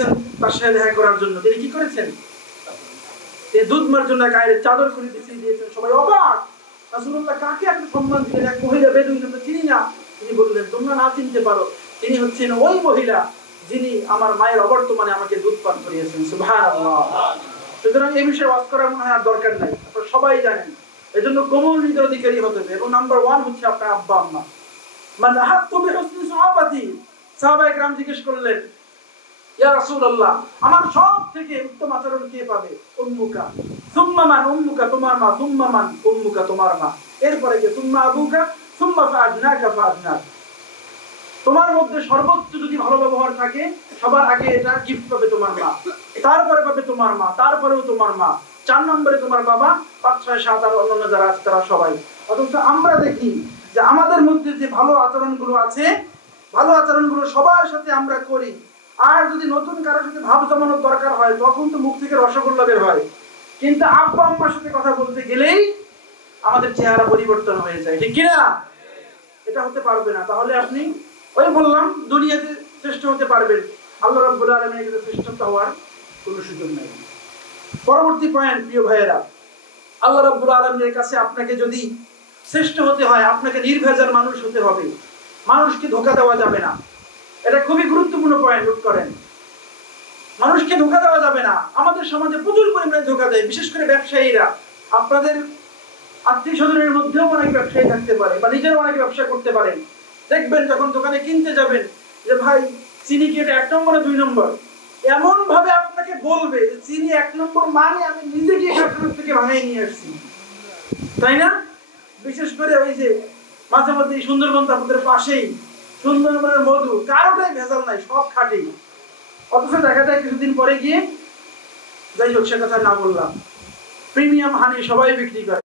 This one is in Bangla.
গেছেন তার সাথে দেখা করার জন্য, তিনি কি করেছেন? দুধ মার জন্য গায়ের চাদর খুলে বিছিয়ে দিয়েছেন। সবাই অবাক, রাসূলুল্লাহ কাকে এত সম্মান দিলেন? এক মহিলা বেদুইন, আমরা চিনি না। তিনি বললেন, তোমরা না চিনতে পারো, তিনি হচ্ছেন ওই মহিলা যিনি আমার মায়ের অবর্তমানে আমাকে দুধ পান করিয়েছেন। সুবহানাল্লাহ। সুতরাং এই বিষয়ে ওয়াজ করার মনে হয় আর দরকার নাই, আপনারা সবাই জানেন। এজন্য কোমল হৃদয়ের অধিকারী হতে হবে। এবং নাম্বার 1 হচ্ছে আপনার আব্বা আম্মা। মান আহাক্কু বিহুসনি সাহাবাতি, সাহাবায়ে কেরাম জিজ্ঞেস করলেন, ইয়া রাসূলুল্লাহ, আমার সবথেকে উত্তম আচরণ কে পাবে? উম্মুকা। সুম্মা মান? উম্মুকা তোমার মা। সুম্মা মান? উম্মুকা তোমার মা। এরপরে কি? সুম্মা আবুকা, সুম্মা ফাআদনাকা ফাআদনাক। তোমার মধ্যে সর্বোচ্চ যদি ভালো ব্যবহার থাকে, সবার আগে এটা গিফট পাবে তোমার মা, তারপরে পাবে তোমার মা, তারপরেও তোমার মা, 4 নম্বরে তোমার বাবা, 5, 6, 7 আর অন্যান্য যারা আছে তারা সবাই। অথচ আমরা দেখি যে আমাদের মধ্যে যে ভালো আচরণগুলো আছে, ভালো আচরণগুলো সবার সাথে আমরা করি। আর যদি নতুন কারোর সাথে ভাব জমানোর দরকার হয়, তখন তো মুখ থেকে রসগোল্লা বের হয়। কিন্তু আব্বা আম্মার সাথে কথা বলতে গেলেই আমাদের চেহারা পরিবর্তন হয়ে যায়, ঠিক কিনা? এটা হতে পারবে না। তাহলে আপনি ওই বললাম দুনিয়াতে শ্রেষ্ঠ হতে পারবেন, আল্লাহ রাব্বুল আলামিনের কাছে শ্রেষ্ঠত্ব হওয়ার কোনো সুযোগ নেই। পরবর্তী পয়েন্ট, প্রিয় ভাইয়েরা, আল্লাহ রাব্বুল আলামিনের কাছে আপনাকে যদি শ্রেষ্ঠ হতে হয়, আপনাকে নির্ভেজাল মানুষ হতে হবে। মানুষকে ধোঁকা দেওয়া যাবে না। এটা খুবই গুরুত্বপূর্ণ পয়েন্ট, নোট করেন। মানুষকে ধোঁকা দেওয়া যাবে না। আমাদের সমাজে প্রচুর পরিমাণে ধোঁকা দেয়, বিশেষ করে ব্যবসায়ীরা। আপনাদের আত্মীয় স্বজনের মধ্যেও অনেক ব্যবসায়ী থাকতে পারে, বা নিজেরও অনেক ব্যবসা করতে পারেন। দেখবেন যখন দোকানে কিনতে যাবেন যে ভাই চিনি কি এটা 1 নম্বর না 2 নম্বর, এমন ভাবে আপনাকে বলবে যে চিনি 1 নম্বর মানে আমি নিজে গিয়ে কারখানা থেকে ভাঙাই নিয়ে আসছি, তাই না? বিশেষ করে ওই যে মাঝে মধ্যে সুন্দরবন আপনাদের পাশেই সুন্দরবনের মধু, কারোটাই ভেজাল নাই, সব খাঁটি। অথচ দেখা যায় কিছুদিন পরে গিয়ে, যাই হোক সে কথা না বললাম, প্রিমিয়াম হানি সবাই বিক্রি করে।